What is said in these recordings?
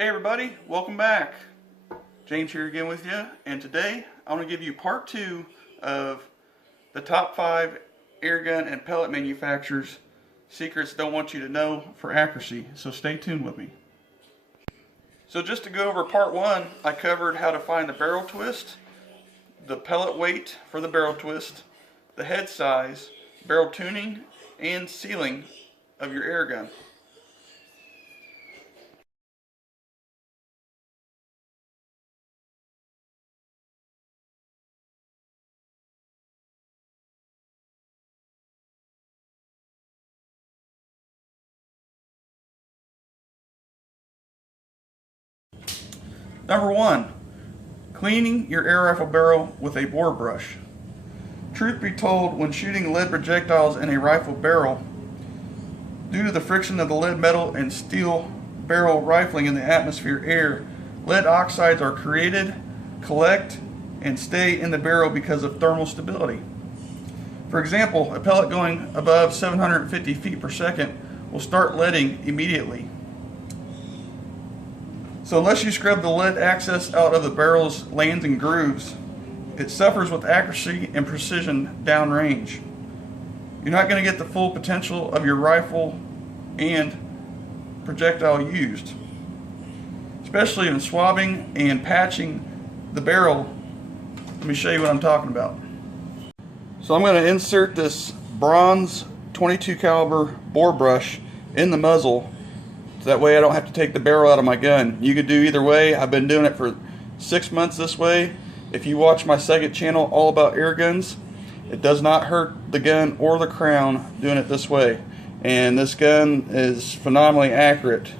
Hey everybody, welcome back. James here again with you, and today I want to give you part 2 of the top 5 air gun and pellet manufacturers secrets don't want you to know for accuracy, so stay tuned with me. So just to go over part 1, I covered how to find the barrel twist, the pellet weight for the barrel twist, the head size, barrel tuning, and sealing of your air gun. Number 1, cleaning your air rifle barrel with a bore brush. Truth be told, when shooting lead projectiles in a rifle barrel, due to the friction of the lead metal and steel barrel rifling in the atmosphere air, lead oxides are created, collect, and stay in the barrel because of thermal stability. For example, a pellet going above 750 feet per second will start leading immediately. So unless you scrub the lead access out of the barrel's lands and grooves, it suffers with accuracy and precision downrange. You're not going to get the full potential of your rifle and projectile used, especially in swabbing and patching the barrel. Let me show you what I'm talking about. So I'm going to insert this bronze 22 caliber bore brush in the muzzle, so that way I don't have to take the barrel out of my gun. You could do either way. I've been doing it for 6 months this way. If you watch my second channel, all about air guns, it does not hurt the gun or the crown doing it this way. And this gun is phenomenally accurate,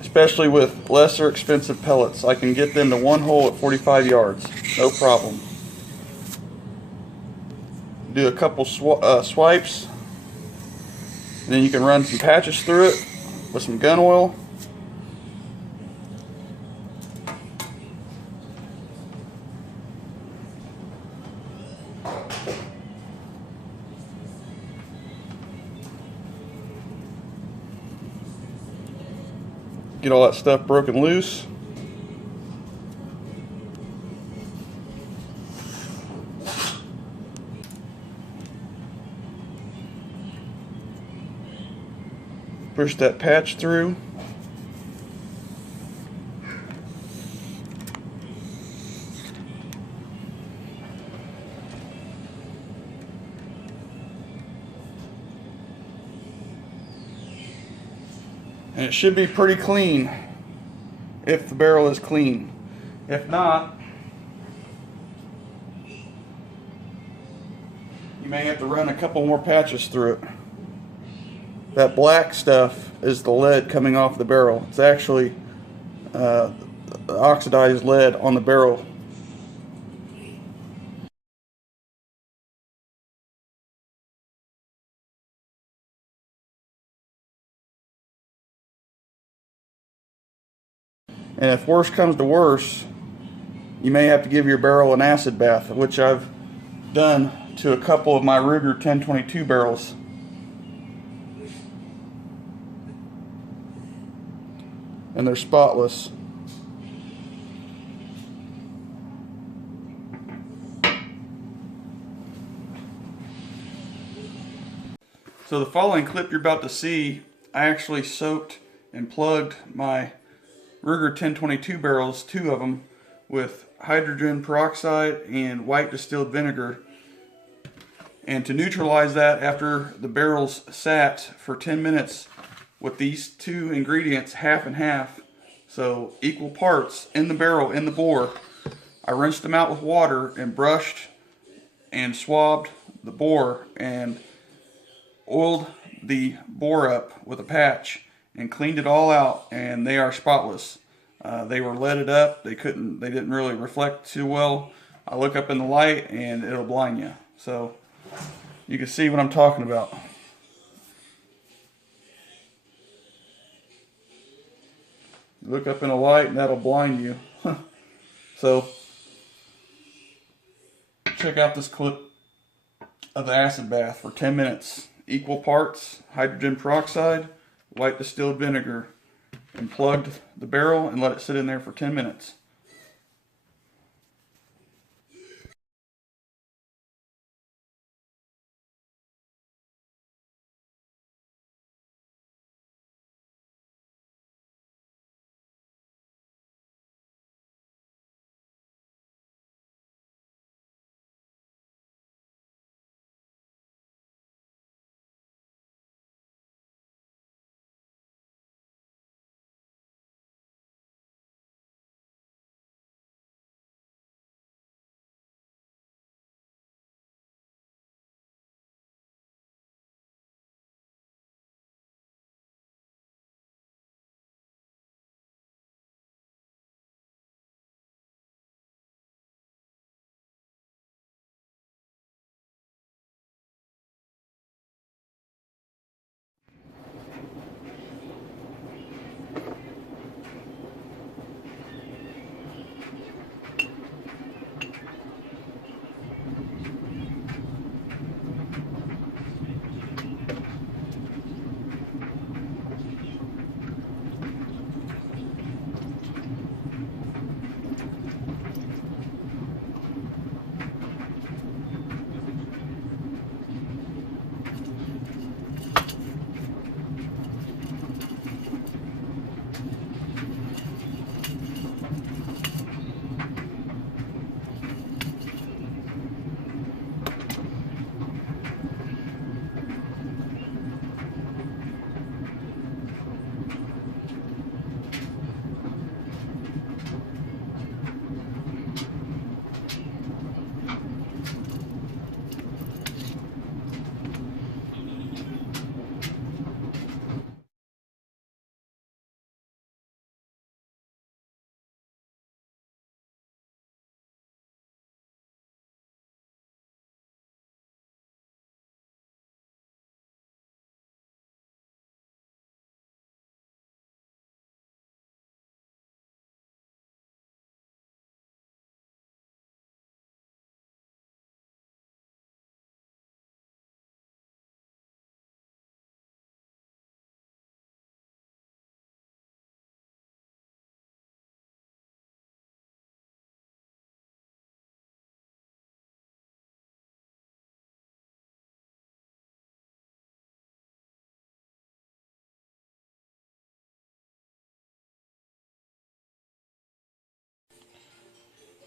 especially with lesser expensive pellets. I can get them to one hole at 45 yards, no problem. Do a couple swipes, and then you can run some patches through it with some gun oil. Get all that stuff broken loose. Push that patch through. And it should be pretty clean if the barrel is clean. If not, you may have to run a couple more patches through it. That black stuff is the lead coming off the barrel. It's actually oxidized lead on the barrel. And if worse comes to worse, you may have to give your barrel an acid bath, which I've done to a couple of my Ruger 1022 barrels. And they're spotless. So the following clip you're about to see, I actually soaked and plugged my Ruger 1022 barrels, 2 of them, with hydrogen peroxide and white distilled vinegar. And to neutralize that, after the barrels sat for 10 minutes with these 2 ingredients half and half, so equal parts in the barrel, in the bore, I rinsed them out with water and brushed and swabbed the bore and oiled the bore up with a patch and cleaned it all out, and they are spotless. They were leaded up. They didn't really reflect too well. I look up in the light and it'll blind you. So you can see what I'm talking about. Look up in a light and that'll blind you. So check out this clip of the acid bath for 10 minutes. Equal parts hydrogen peroxide, white distilled vinegar. and plugged the barrel and let it sit in there for 10 minutes.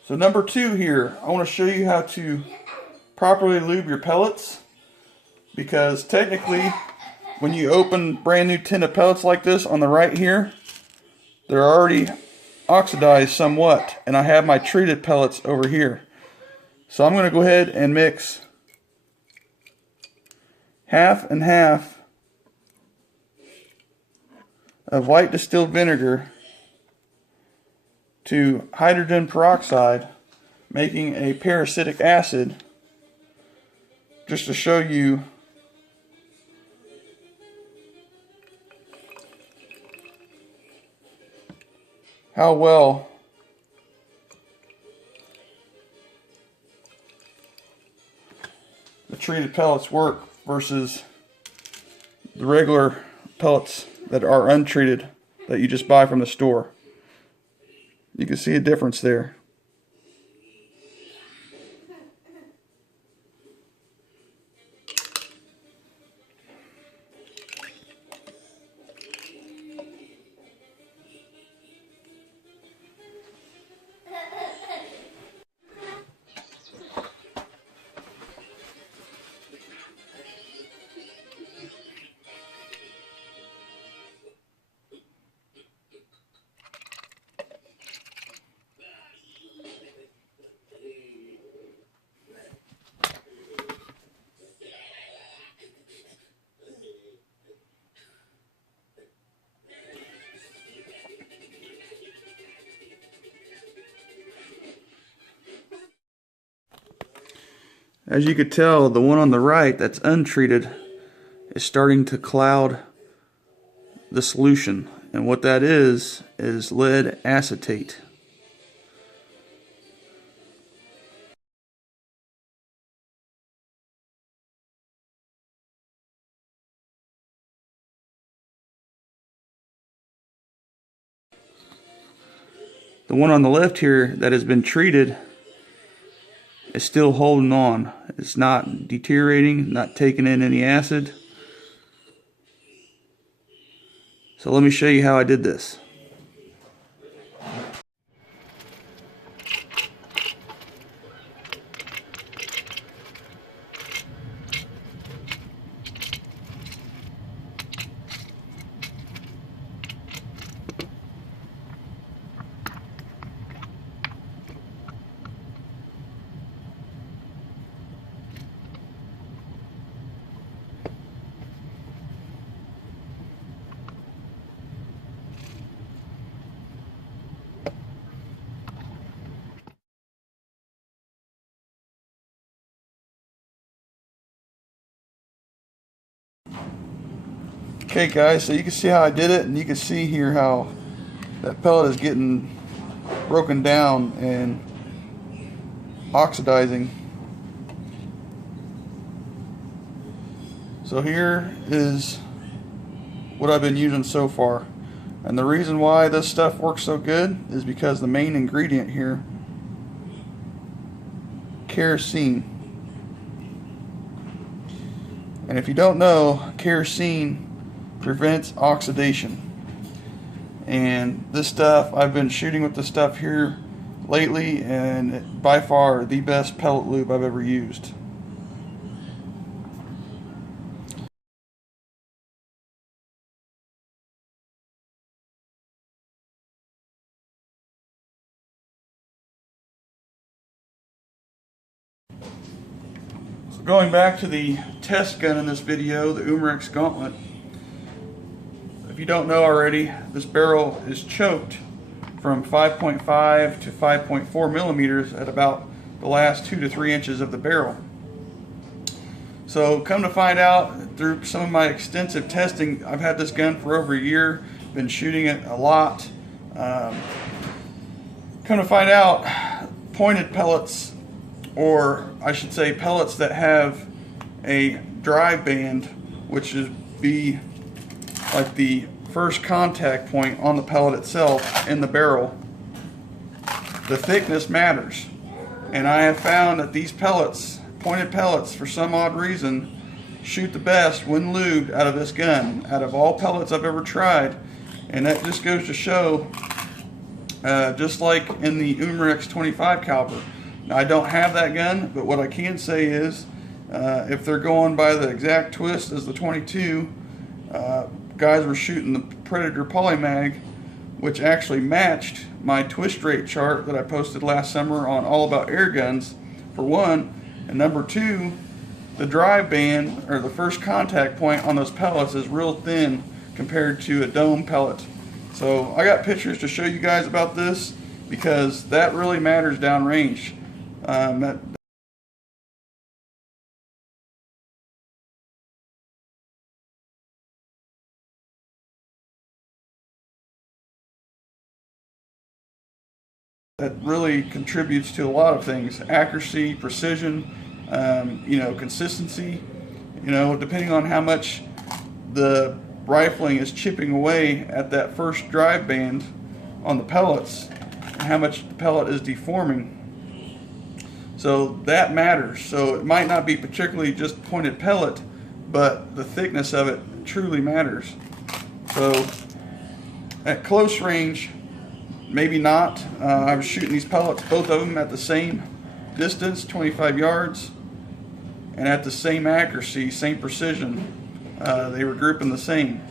So number 2 here, I want to show you how to properly lube your pellets, because technically when you open brand new tin of pellets like this on the right here, they're already oxidized somewhat, and I have my treated pellets over here. So I'm going to go ahead and mix half and half of light distilled vinegar to hydrogen peroxide, making a peracetic acid, just to show you how well the treated pellets work versus the regular pellets that are untreated that you just buy from the store. You can see a difference there. As you could tell, the one on the right that's untreated is starting to cloud the solution. And what that is lead acetate. The one on the left here that has been treated is still holding on. It's not deteriorating, not taking in any acid. So let me show you how I did this. Okay guys, so you can see how I did it, and you can see here how that pellet is getting broken down and oxidizing. So here is what I've been using so far, and the reason why this stuff works so good is because the main ingredient here, kerosene. And if you don't know, kerosene prevents oxidation. And this stuff, I've been shooting with this stuff here lately, and by far the best pellet lube I've ever used. So going back to the test gun in this video, the Umarex Gauntlet. If you don't know already, this barrel is choked from 5.5 to 5.4 millimeters at about the last 2 to 3 inches of the barrel. So come to find out, through some of my extensive testing, I've had this gun for over a year, been shooting it a lot. Come to find out, pointed pellets, or I should say pellets that have a drive band, which is like the first contact point on the pellet itself in the barrel, the thickness matters. And I have found that these pellets, pointed pellets, for some odd reason, shoot the best when lubed out of this gun, out of all pellets I've ever tried. And that just goes to show, just like in the Umarex 25 caliber. Now, I don't have that gun, but what I can say is, if they're going by the exact twist as the 22, guys were shooting the Predator Polymag, which actually matched my twist rate chart that I posted last summer on All About Air Guns, for one, and number two, the drive band, or the first contact point on those pellets, is real thin compared to a dome pellet. So I got pictures to show you guys about this, because that really matters downrange. That really contributes to a lot of things: accuracy, precision, consistency. Depending on how much the rifling is chipping away at that first drive band on the pellets, and how much the pellet is deforming. So that matters. So it might not be particularly just pointed pellet, but the thickness of it truly matters. So at close range, maybe not. I was shooting these pellets, both of them at the same distance, 25 yards, and at the same accuracy, same precision. They were grouping the same.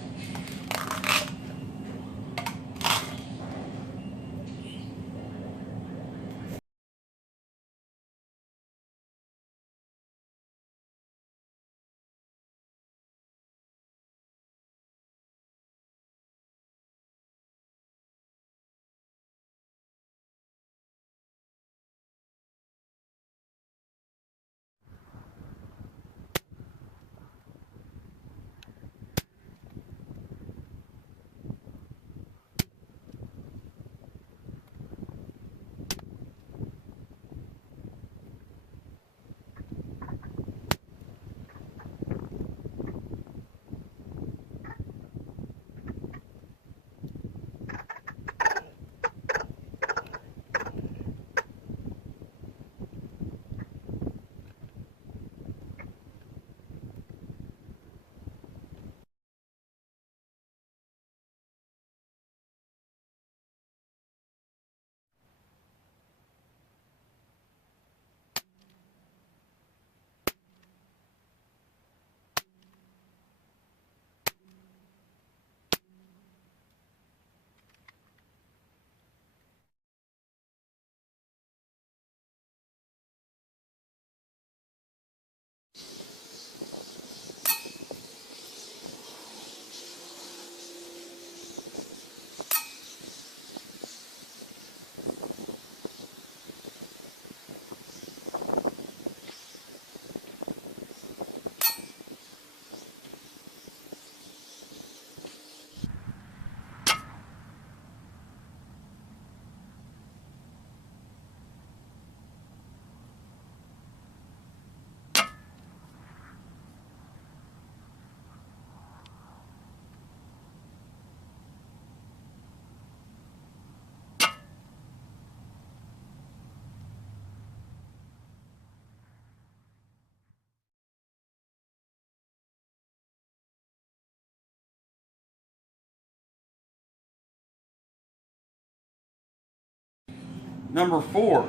Number 4.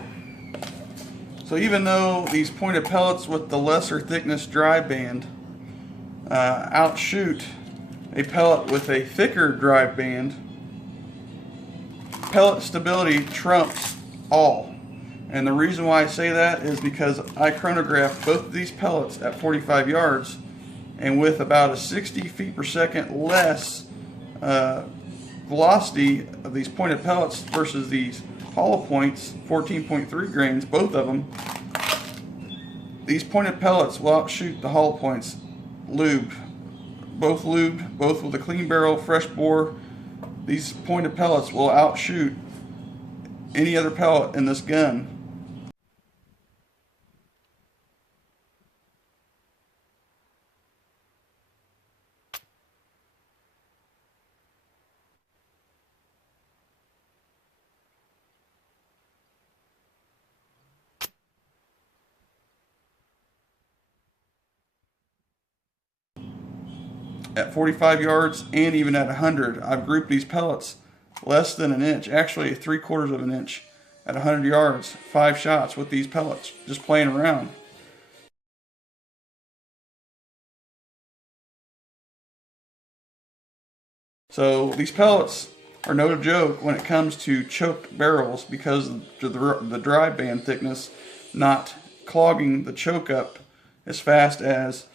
So even though these pointed pellets with the lesser thickness dry band outshoot a pellet with a thicker dry band, pellet stability trumps all. And the reason why I say that is because I chronographed both of these pellets at 45 yards, and with about a 60 feet per second less velocity of these pointed pellets versus these hollow points, 14.3 grains, both of them, these pointed pellets will outshoot the hollow points lubed, both with a clean barrel, fresh bore. These pointed pellets will outshoot any other pellet in this gun. At 45 yards and even at 100, I've grouped these pellets less than an inch, actually 3/4 of an inch at 100 yards, 5 shots with these pellets, just playing around. So these pellets are no joke when it comes to choked barrels, because of the dry band thickness not clogging the choke up as fast as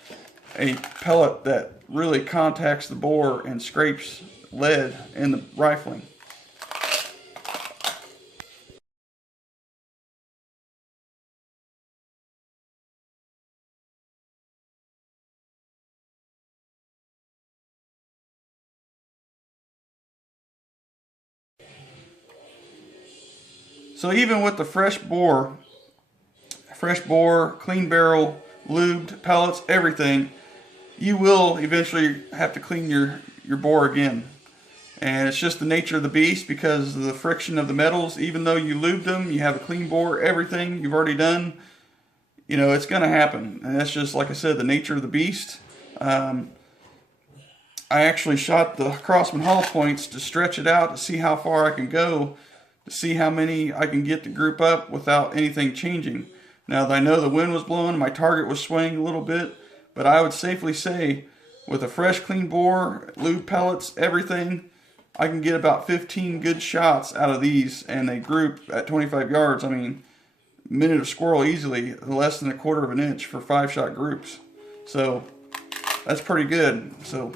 a pellet that really contacts the bore and scrapes lead in the rifling. So even with the fresh bore, clean barrel, lubed pellets, everything, you will eventually have to clean your bore again. And it's just the nature of the beast, because of the friction of the metals. Even though you lubed them, you have a clean bore, everything you've already done, you know, it's going to happen. And that's just, like I said, the nature of the beast. I actually shot the Crosman hollow points to stretch it out, to see how far I can go, to see how many I can get to group up without anything changing. Now, I know the wind was blowing, my target was swaying a little bit, but I would safely say, with a fresh, clean bore, lube pellets, everything, I can get about 15 good shots out of these, and they group at 25 yards. I mean, minute of squirrel easily, less than 1/4 of an inch for 5-shot groups. So that's pretty good. So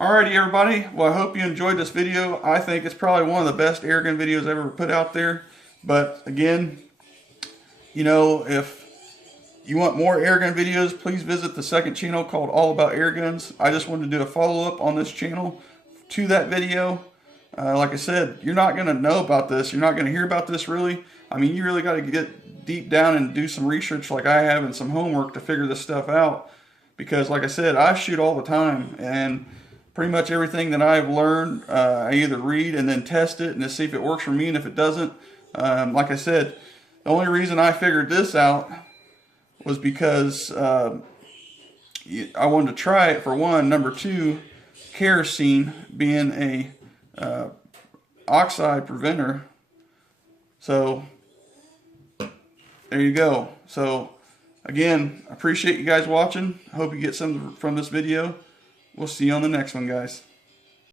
alrighty, everybody. Well, I hope you enjoyed this video. I think it's probably one of the best airgun videos I've ever put out there. But again, you know, if you want more airgun videos, please visit the second channel called All About Airguns. I just wanted to do a follow-up on this channel to that video. Like I said, you're not going to know about this. You're not going to hear about this, really. I mean, you really got to get deep down and do some research like I have, and some homework to figure this stuff out. Because, like I said, I shoot all the time, and pretty much everything that I've learned, I either read and then test it and to see if it works for me, and if it doesn't, like I said, the only reason I figured this out was because I wanted to try it, for one. Number two, kerosene being a oxide preventer. So there you go. So again, I appreciate you guys watching. I hope you get something from this video. We'll see you on the next one, guys.